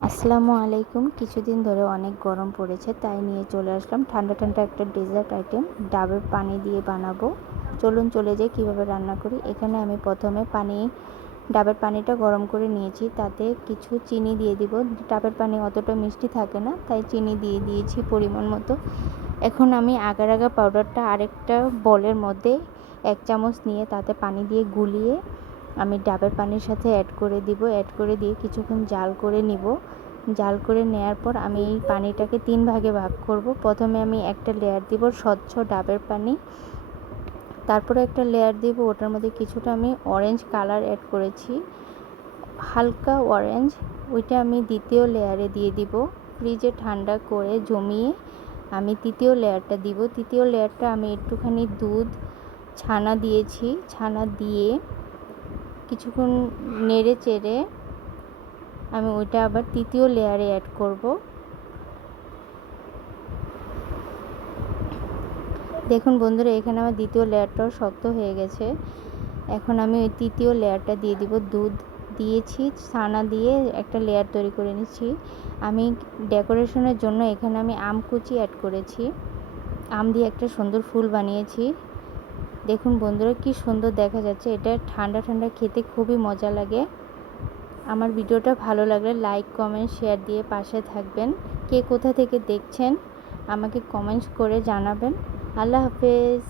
আসসালামু আলাইকুম। কিছুদিন ধরে অনেক গরম পড়েছে, তাই নিয়ে চলে আসলাম ঠান্ডা ঠান্ডা একটা ডেজার্ট আইটেম ডাবের পানি দিয়ে বানাবো। চলুন চলে যাই কীভাবে রান্না করি। এখানে আমি প্রথমে ডাবের পানিটা গরম করে নিয়েছি, তাতে কিছু চিনি দিয়ে দিব। ডাবের পানি অতটা মিষ্টি থাকে না, তাই চিনি দিয়ে দিয়েছি পরিমাণ মতো। এখন আমি আগার আগা পাউডারটা আরেকটা বলের মধ্যে 1 চামচ নিয়ে তাতে পানি দিয়ে গুলিয়ে আমি ডাবের পানির সাথে অ্যাড করে দিব। অ্যাড করে দিয়ে কিছুক্ষণ জাল করে নিব। জাল করে নেওয়ার পর আমি এই পানিটাকে 3 ভাগে ভাগ করব। প্রথমে আমি একটা লেয়ার দিব স্বচ্ছ ডাবের পানি, তারপরে একটা লেয়ার দিব, ওটার মধ্যে কিছুটা আমি অরেঞ্জ কালার অ্যাড করেছি, হালকা অরেঞ্জ, ওইটা আমি দ্বিতীয় লেয়ারে দিয়ে দিব। ফ্রিজে ঠান্ডা করে জমিয়ে আমি তৃতীয় লেয়ারটা দিব। তৃতীয় লেয়ারটা আমি একটুখানি দুধ ছানা দিয়েছি, ছানা দিয়ে কিছুক্ষণ নেড়ে চেড়ে আমি ওইটা আবার তৃতীয় লেয়ারে অ্যাড করব। দেখুন বন্ধুরা, এখানে আমার দ্বিতীয় লেয়ারটাও শক্ত হয়ে গেছে। এখন আমি ওই তৃতীয় লেয়ারটা দিয়ে দিব। দুধ দিয়েছি, ছানা দিয়ে একটা লেয়ার তৈরি করে নিচ্ছি। আমি ডেকোরেশনের জন্য এখানে আমি আম কুচি অ্যাড করেছি, আম দিয়ে একটা সুন্দর ফুল বানিয়েছি। দেখুন বন্ধুরা, কি সুন্দর দেখা যাচ্ছে। এটা ঠান্ডা ঠান্ডা খেতে খুবই মজা লাগে। আমার ভিডিওটা ভালো লাগলে লাইক কমেন্ট শেয়ার দিয়ে পাশে থাকবেন। কে কোথা থেকে দেখছেন আমাকে কমেন্টস করে জানাবেন। আল্লাহ হাফেজ।